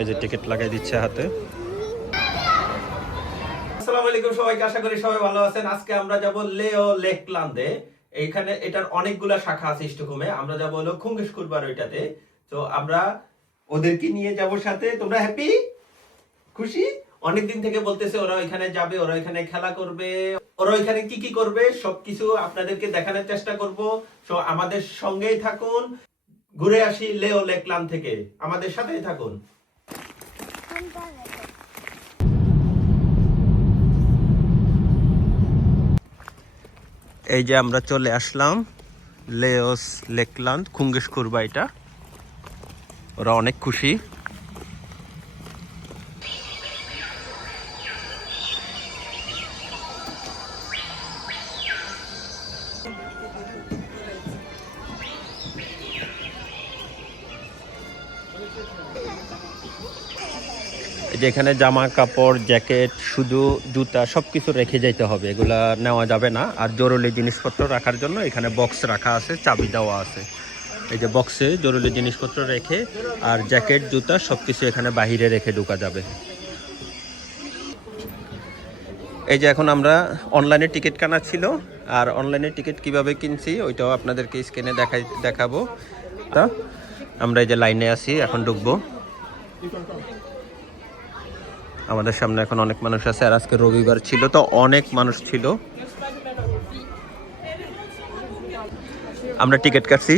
এই যে টিকিট লাগাই দিচ্ছে হাতে। আসসালামু আলাইকুম সবাইকে, আশা করি সবাই ভালো আছেন। আজকে আমরা যাব লেও লেকল্যান্ডে। এইখানে এটার অনেকগুলা শাখা আছে স্টকহোমে। আমরা যাব হলো খুঙ্গেশকুরবার ওইটাতে। তো আমরা ওদেরকে নিয়ে যাব সাথে। তোমরা হ্যাপি, খুশি? অনেকদিন থেকে বলতেছে ওরা ওইখানে যাবে, ওরা ওইখানে খেলা করবে, ওরা ওইখানে কি কি করবে সবকিছু আপনাদেরকে দেখানোর চেষ্টা করব। সো আমাদের সঙ্গেই থাকুন, ঘুরে আসি লেও লেকল্যান্ড থেকে। আমাদের সাথেই থাকুন। এই যে আমরা চলে আসলাম লেওস লেকল্যান্ড খুঙ্গেশকুরবা। এটা ওরা অনেক খুশি। যেখানে জামা কাপড়, জ্যাকেট, শুধু জুতা সবকিছু রেখে যাইতে হবে, এগুলা নেওয়া যাবে না। আর জরুরি জিনিসপত্র রাখার জন্য এখানে বক্স রাখা আছে, চাবি দেওয়া আছে। এই যে বক্সে জরুরি জিনিসপত্র রেখে আর জ্যাকেট, জুতা সবকিছু এখানে বাহিরে রেখে ঢোকা যাবে। এই যে এখন আমরা অনলাইনে টিকিট কেনা ছিল, আর অনলাইনে টিকিট কিভাবে কিনছি ওইটাও আপনাদেরকে স্ক্রিনে দেখাবো। তা আমরা এই যে লাইনে আছি, এখন ঢুকবো। আমাদের সামনে এখন অনেক মানুষ আছে, আর আজকে রবিবার ছিল তো অনেক মানুষ ছিল। আমরা টিকিট কাটছি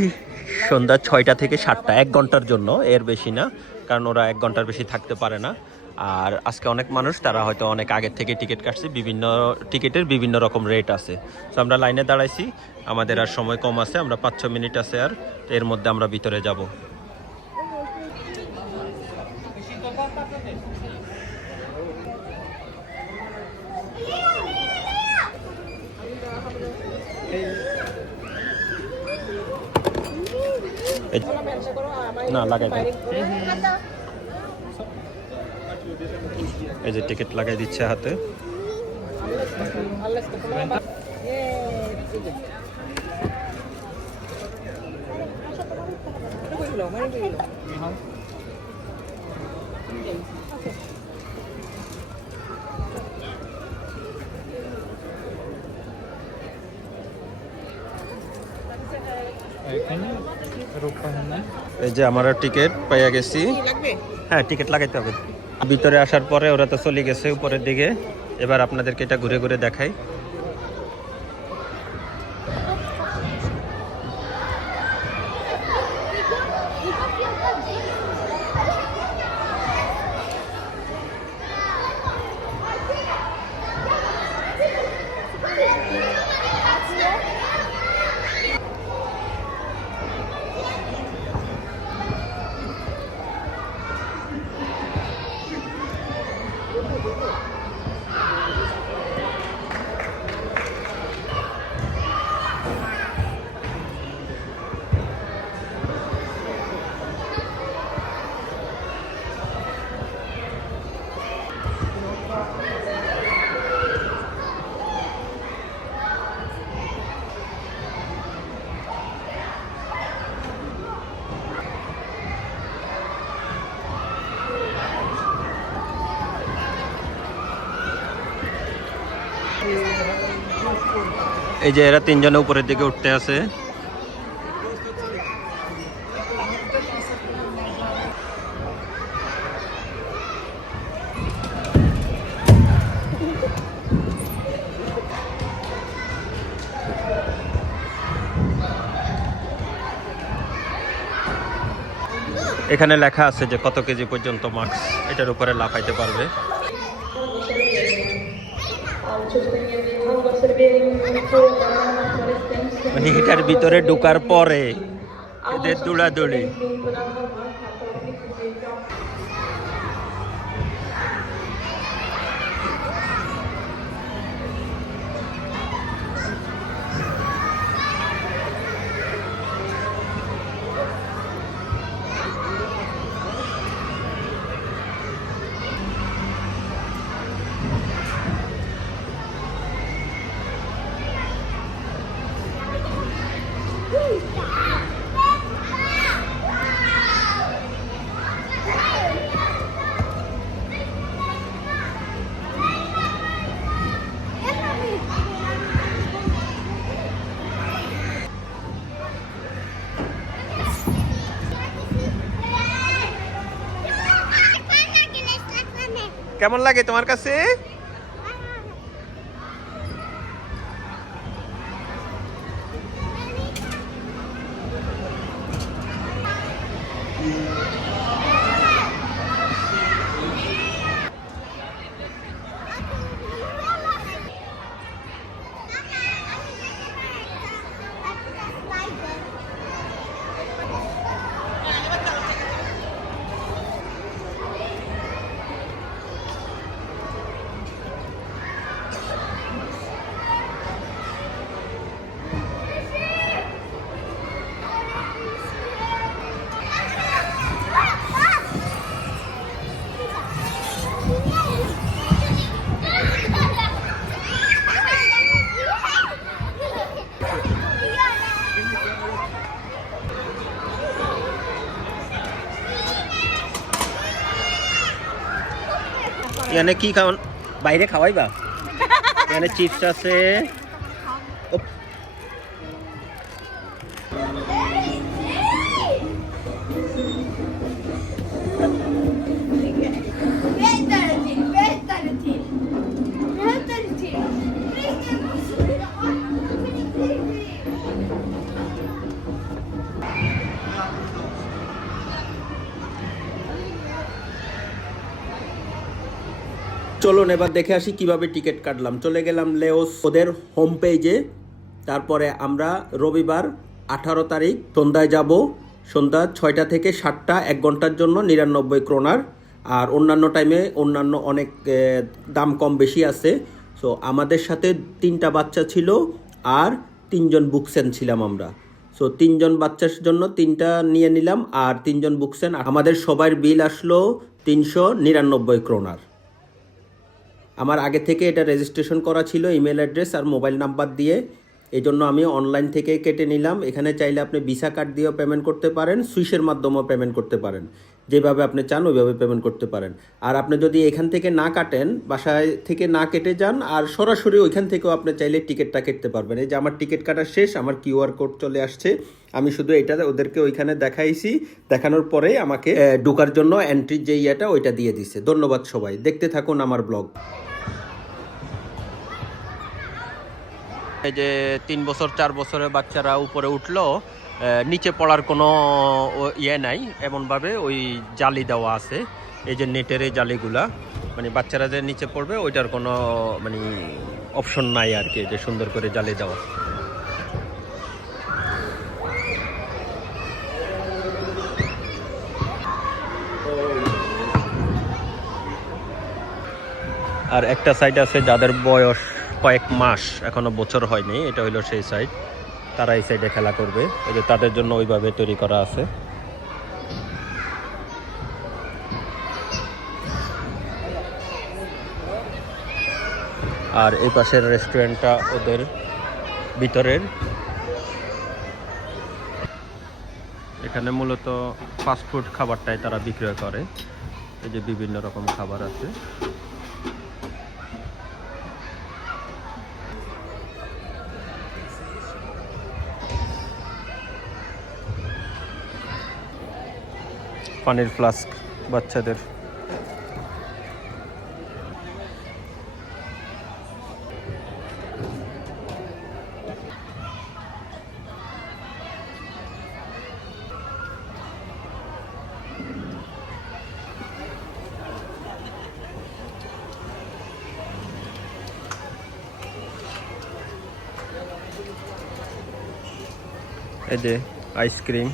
সন্ধ্যা 6টা থেকে 7টা, 1 ঘন্টার জন্য, এর বেশি না, কারণ ওরা 1 ঘন্টার বেশি থাকতে পারে না। আর আজকে অনেক মানুষ, তারা হয়তো অনেক আগের থেকে টিকিট কাটছে, বিভিন্ন টিকিটের বিভিন্ন রকম রেট আছে। তো আমরা লাইনে দাঁড়াইছি, আমাদের আর সময় কম আছে, আমরা 5-6 মিনিট আছে, আর এর মধ্যে আমরা ভিতরে যাব। না লাগাই দাও। এই যে টিকিট লাগাই দিচ্ছে হাতে। এই যে আমরা টিকিট পাইয়া গেছি। হ্যাঁ, টিকিট লাগাইতে হবে। ভিতরে আসার পরে ওরা তো চলে গেছে উপরের দিকে। এবার আপনাদেরকে এটা ঘুরে ঘুরে দেখাই। এই যে এরা 3 জনে উপরের দিকে উঠতে আছে। এখানে লেখা আছে যে কত কেজি পর্যন্ত মাস্ক এটার উপরে লাফাইতে পারবে। মানে এটার ভিতরে ঢোকার পরে এদের দৌড়াদৌড়ি। কেমন লাগে তোমার কাছে? এখানে কি খাওয়ান? বাইরে খাওয়াইবা? এখানে চিপস আছে। ও, চলুন এবার দেখে আসি কিভাবে টিকিট কাটলাম। চলে গেলাম লেওস ওদের হোম পেজে। তারপরে আমরা রবিবার 18 তারিখ সন্ধ্যায় যাব। সন্ধ্যা 6টা থেকে 7টা, 1 ঘন্টার জন্য 99 ক্রোনার। আর অন্যান্য টাইমে অন্যান্য অনেক দাম কম বেশি আছে। সো আমাদের সাথে 3টা বাচ্চা ছিল আর 3জন বুকসেন ছিলাম আমরা। সো 3জন বাচ্চার জন্য 3টা নিয়ে নিলাম আর 3জন বুকসেন। আমাদের সবার বিল আসলো 399 ক্রোনার। আমার আগে থেকে এটা রেজিস্ট্রেশন করা ছিল ইমেল অ্যাড্রেস আর মোবাইল নাম্বার দিয়ে, এই জন্য আমি অনলাইন থেকে কেটে নিলাম। এখানে চাইলে আপনি ভিসা কার্ড দিয়েও পেমেন্ট করতে পারেন, সুইসের মাধ্যমেও পেমেন্ট করতে পারেন, যেভাবে আপনি চান ওইভাবে পেমেন্ট করতে পারেন। আর আপনি যদি এখান থেকে না কাটেন, বাসায় থেকে না কেটে যান আর সরাসরি ওইখান থেকেও আপনি চাইলে টিকিটটা কাটতে পারবেন। এই যে আমার টিকিট কাটা শেষ, আমার কিউআর কোড চলে আসছে। আমি শুধু এটা ওদেরকে ওইখানে দেখাইছি, দেখানোর পরে আমাকে ঢোকার জন্য এন্ট্রির যে ইয়েটা ওইটা দিয়ে দিছে। ধন্যবাদ সবাই, দেখতে থাকুন আমার ব্লগ। এই যে 3 বছর 4 বছরের বাচ্চারা উপরে উঠলো, নিচে পড়ার কোনো ইয়ে নাই, এমনভাবে ওই জালি দেওয়া আছে। এই যে নেটের এই জালিগুলা, মানে বাচ্চারা যে নিচে পড়বে ওইটার কোনো মানে অপশন নাই আর কি, যে সুন্দর করে জালি দেওয়া। আর একটা সাইড আছে যাদের বয়স কয়েক মাস, এখনো বছর হয়নি, এটা হইলো সেই সাইড। তারা এই সাইডে খেলা করবে, ওই যে তাদের জন্য ওইভাবে তৈরি করা আছে। আর এই পাশের রেস্টুরেন্টটা ওদের ভিতরের। এখানে মূলত ফাস্টফুড খাবারটাই তারা বিক্রয় করে। এই যে বিভিন্ন রকম খাবার আছে। পানির ফ্লাস্ক বাচ্চাদের। এই যে আইসক্রিম।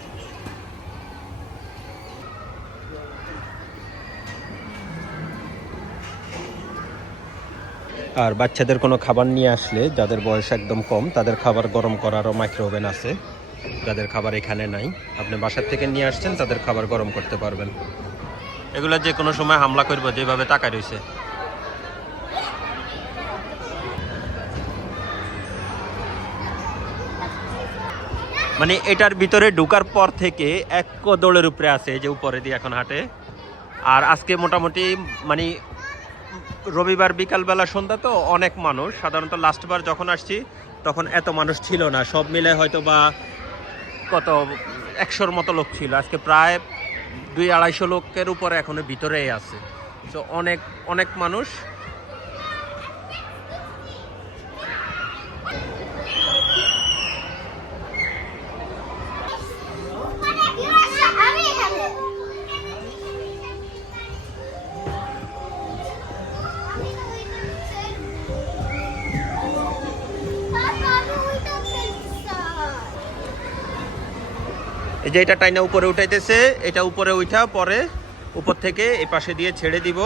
আর বাচ্চাদের কোনো খাবার নিয়ে আসলে, যাদের বয়স একদম কম, তাদের খাবার গরম করারও মাইক্রোওভেন আছে। যাদের খাবার এখানে নাই, আপনি বাসার থেকে নিয়ে আসছেন, তাদের খাবার গরম করতে পারবেন। এগুলো যে কোনো সময় হামলা করবো, যেভাবে তাকায় রয়েছে। মানে এটার ভিতরে ঢোকার পর থেকে এক দৌড়ের উপরে আছে, যে উপরে দিয়ে এখন হাঁটে। আর আজকে মোটামুটি মানে রবিবার বিকালবেলা সন্ধ্যা, তো অনেক মানুষ। সাধারণত লাস্টবার যখন আসছি তখন এত মানুষ ছিল না, সব মিলে হয়তো বা কত 100-র মতো লোক ছিল। আজকে প্রায় 200-250 লোকের উপরে এখনো ভিতরেই আছে। তো অনেক অনেক মানুষ। এই যে এটা টাইনা উপরে উঠাইতেছে, এটা উপরে উঠা পরে উপর থেকে এই পাশে দিয়ে ছেড়ে দিব।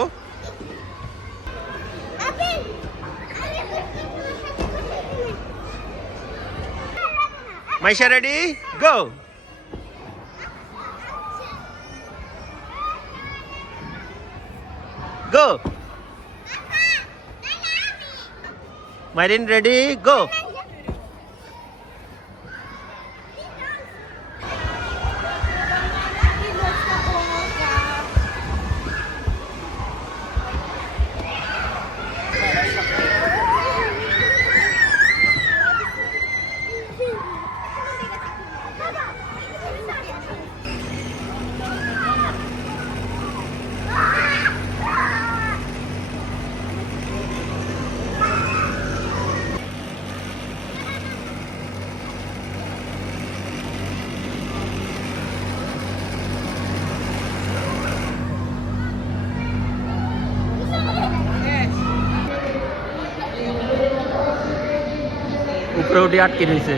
মাইশা রেডি, গো। গো। মাইরিন রেডি, গো। উপরে উঠে আটকে রয়েছে।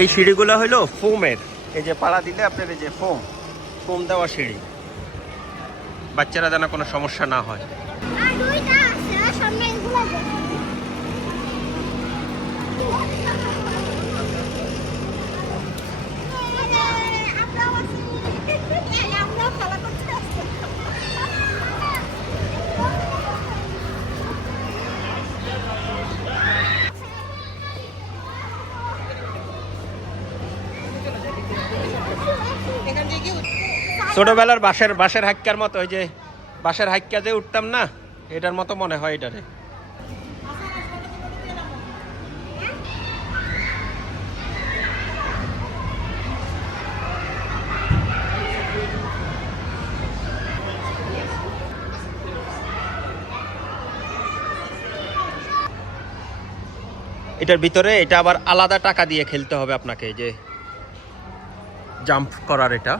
এই সিঁড়িগুলো হলো ফোমের, এই যে পাড়া দিলে আপনার এই যে ফোম দেওয়া সিঁড়ি, বাচ্চারা যেন কোনো সমস্যা না হয়। ছোটবেলার বাঁশের হাক্কার মতো, ওই যে বাঁশের হাক্কা যে উঠতাম না, এটার মতো মনে হয় এটারে। এটার ভিতরে এটা আবার আলাদা টাকা দিয়ে খেলতে হবে আপনাকে, যে জাম্প করার এটা।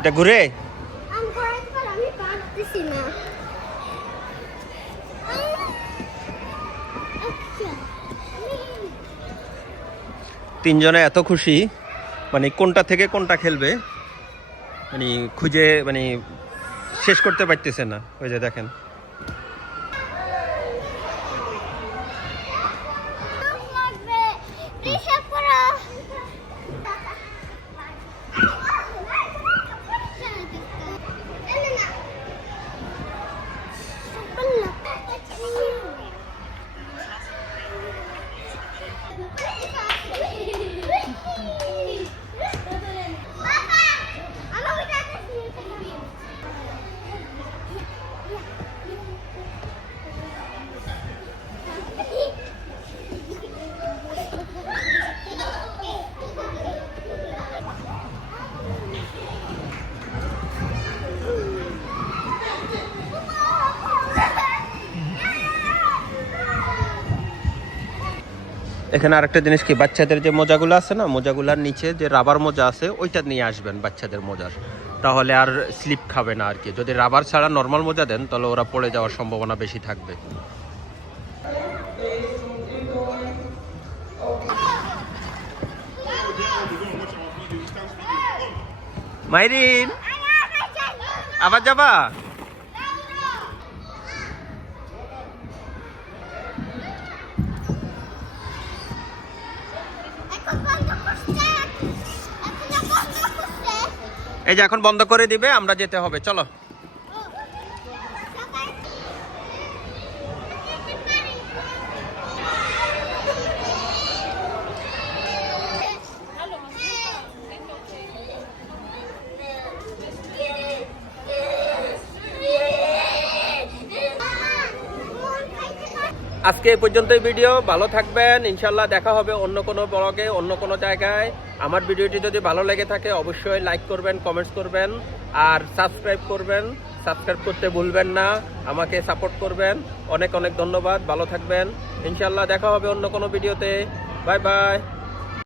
এটা ঘুরে আমি পারতেছি না। তিনজনে এত খুশি, মানে কোনটা থেকে কোনটা খেলবে মানে খুঁজে মানে শেষ করতে পারতেছে না। ওই যে দেখেন, এখানে আরেকটা জিনিস কি, বাচ্চাদের যে মোজাগুলো আছে না, মোজাগুলার নিচে যে রাবার মোজা আছে ওইটা নিয়ে আসবেন বাচ্চাদের মোজার, তাহলে আর স্লিপ খাবে না আর কি। যদি রাবার ছাড়া নর্মাল মোজা দেন তাহলে ওরা পড়ে যাওয়ার সম্ভাবনা বেশি থাকবে। মাইরিন আবার যাবা? এখন বন্ধ করছে। এখন বন্ধ করছে। এই যে এখন বন্ধ করে দিবে, আমরা যেতে হবে, চলো। আজকে এই পর্যন্তই ভিডিও। ভালো থাকবেন, ইনশাল্লাহ দেখা হবে অন্য কোনো ব্লগে, অন্য কোনো জায়গায়। আমার ভিডিওটি যদি ভালো লেগে থাকে অবশ্যই লাইক করবেন, কমেন্টস করবেন আর সাবস্ক্রাইব করবেন। সাবস্ক্রাইব করতে ভুলবেন না, আমাকে সাপোর্ট করবেন। অনেক অনেক ধন্যবাদ, ভালো থাকবেন। ইনশাল্লাহ দেখা হবে অন্য কোনো ভিডিওতে। Bye bye.